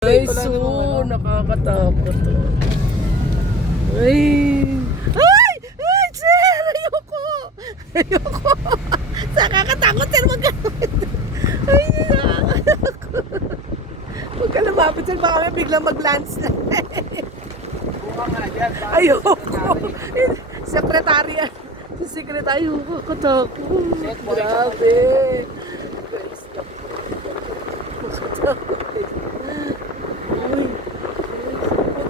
Ay, so nakakatakot to. Ay! Ay! Ay, sir! Ayoko! Ayoko! Nakakatakot, sir! Wag ka ay, nakakatakot. Huwag ka lumapit, sir. Baka may biglang mag-landslide. Ayoko! Sekretarya. Si sekretary, ayoko. Katakot. Grabe. Guys, nakatakot. Uy.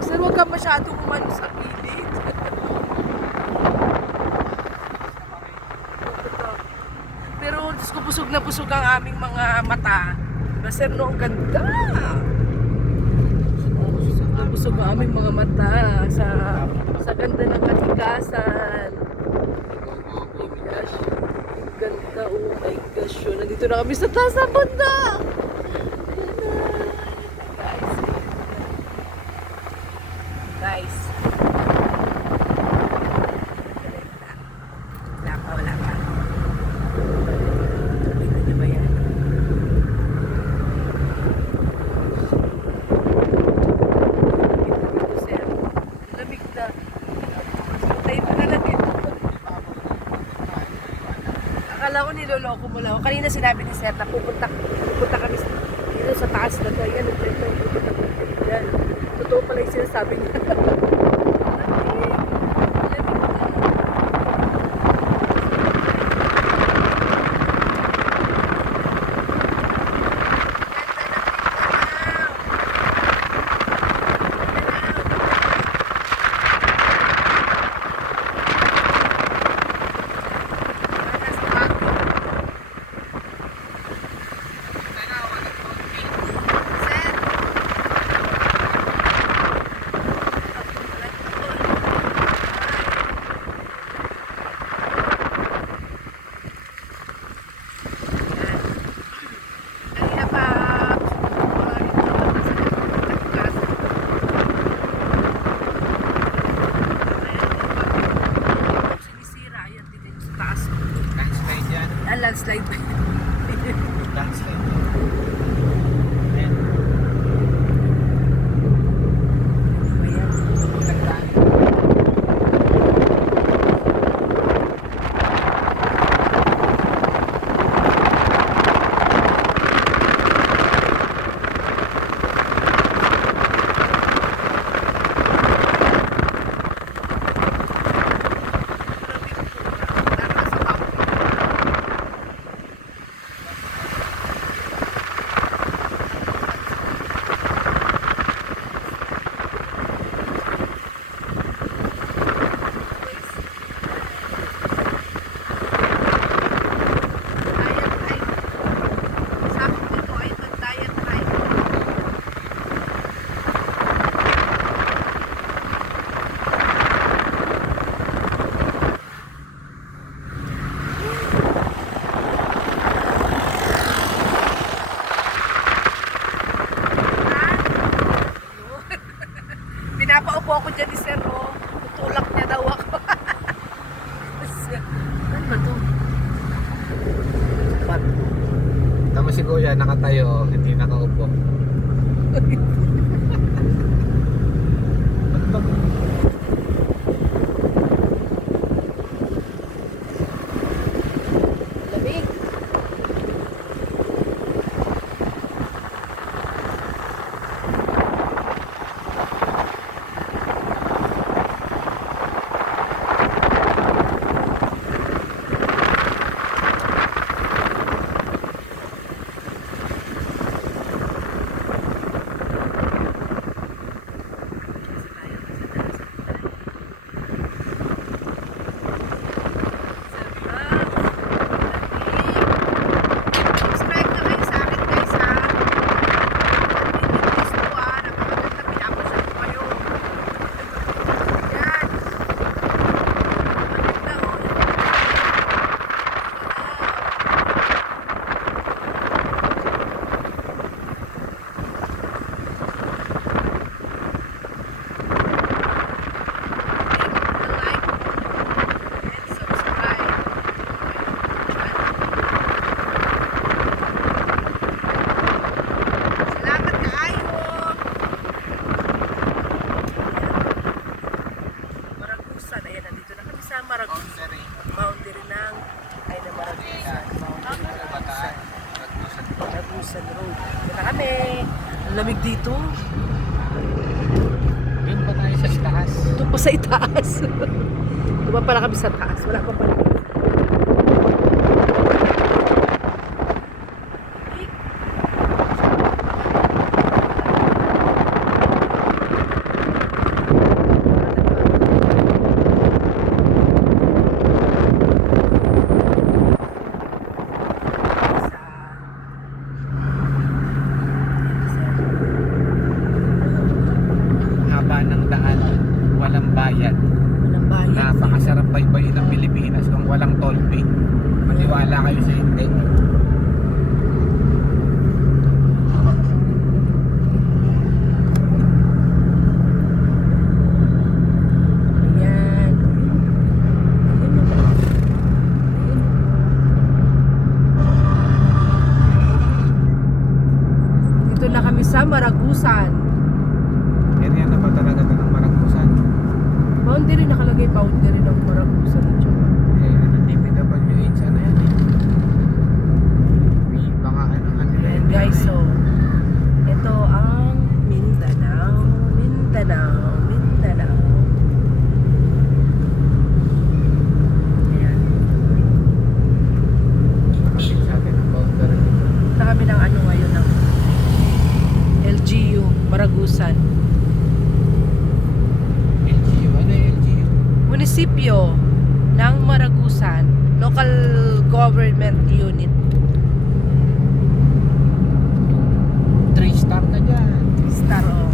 Sir, huwag ka masyadong umano sa gilid. Pero, Diyos ko, busog na busog ang aming mga mata. Diba, sir, no? Ang ganda. Busog na busog ang aming mga mata sa ganda ng katigasan. Oh my gosh. Ang ganda, oh my gosh. Yun, nandito na kami sa taas ng banda. Guys. Wala pa. Tingnan niyo ba yan? Ito, sir. Lamig na. Tayo pa na lang ito. Akala ko niloloko mo lang. Kanina sinabi ni sir na pupunta kami dito sa taas na to. Ayan, ito. Pupunta kami dyan. Totoo pala yung sinasabi niya. Landslide ba? Landslide. Ayan. Pinapaupo ako dyan ni Sir, oh. Tutulak niya daw ako. Ano ba to? Tama si Kuya, nakatayo, hindi nakaupo. Lamig. lamig dito. Yun pa tayo sa itaas. Ito pa sa itaas. Diba pala kami sa taas? Wala pa pala. Haba ng daan, walang bayad. Walang bayan. Napakasarap baybayin ng Pilipinas kung walang toll fee. Maniwala kayo sa hindi. Ayan. Dito na kami sa Maragusan. Area na ba talaga ito ng Maragusan? Boundary, nakalagay boundary ng Maragusan. Eh, ano, DPWH, ano yan eh? May baka ano Ayan guys, so ito ang Mindanao, Mindanao, Mindanao. Ayan. Nakalit sa atin ang boundary. Punta kami ng ano ngayon ng LGU, Maragusan. LGU, ano yung LGU? Munisipyo ng Maragusan, Local Government Unit. 3-star na dyan. Star o.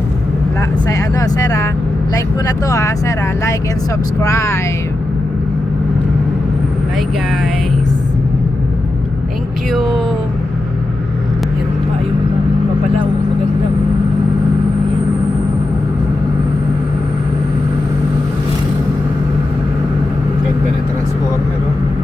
Sa ano, sir ah, like mo na to ha, sir ah, like and subscribe. Bye guys. Thank you. Meron pa yung mapalaw, maganda. Ayan. Ganda ng transformer, oh.